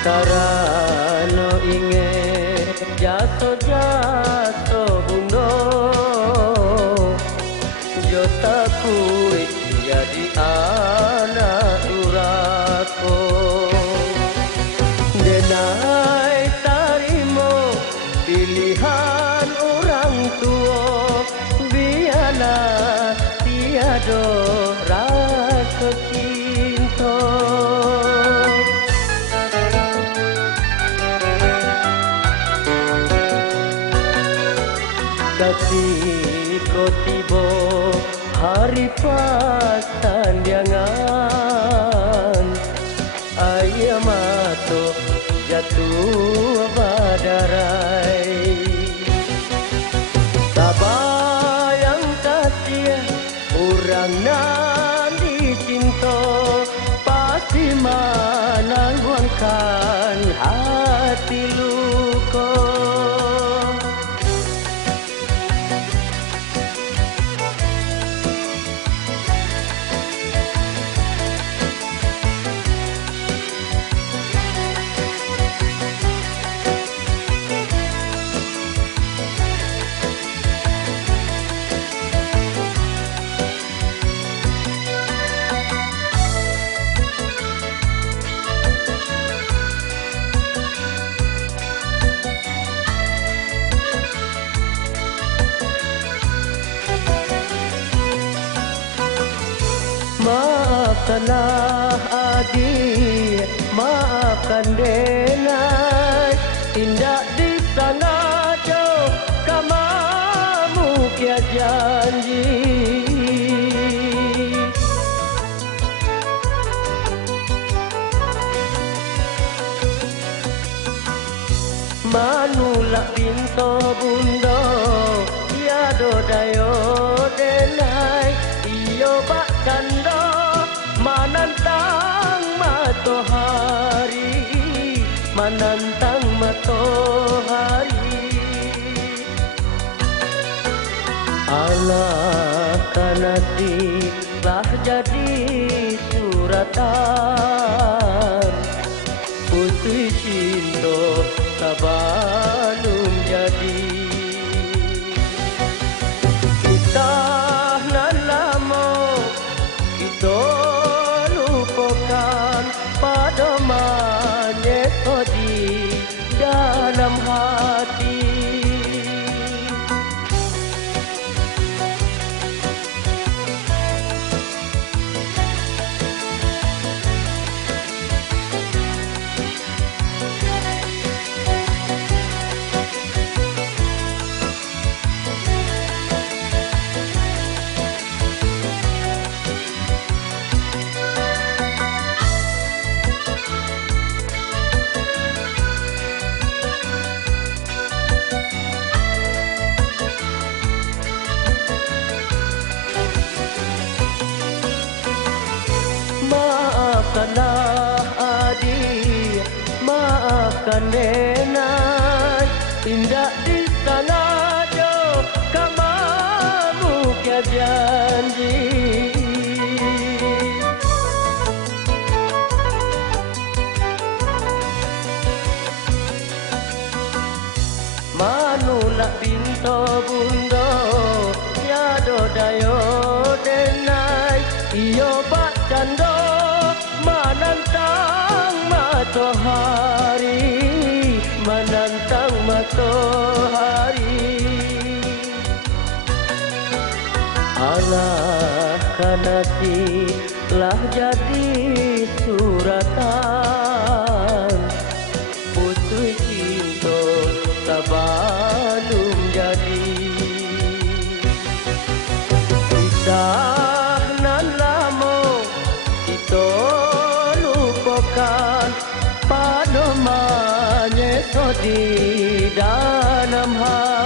Karano inge jaso-jaso bundo Jota kui jadi anak urako Denai tarimo pilihan orang tua Biarlah tiada rasa cinta Kasih ko tibo hari pasandiangan Ayam mato jatuh badarai Tabayang kasih orang nan dicinta Pasti menangguangkan hati luka Maafkanlah adik, maafkan denai Tindak disengaja kamamu kia janji Manulak pinto bunda Tiada dayo denai Iyo bak kanda Menantang matahari Menantang matahari Allah kanati lah jadi suratan Putri cinta sabalum jadi Kita nan lama Kita lupakan pada manyeto di dalam hati Maafkanlah adik, maafkan nenek Tindak disengaja kamamu kia janji Manulak pinto bunda Tiada dayo denai Iyo bak canda Menantang matahari Menantang matahari Allah kanati lah jadi suratan Putri cinta sabalum jadi Kisah nan lama kita lupakan Pada manyeto di dalam hati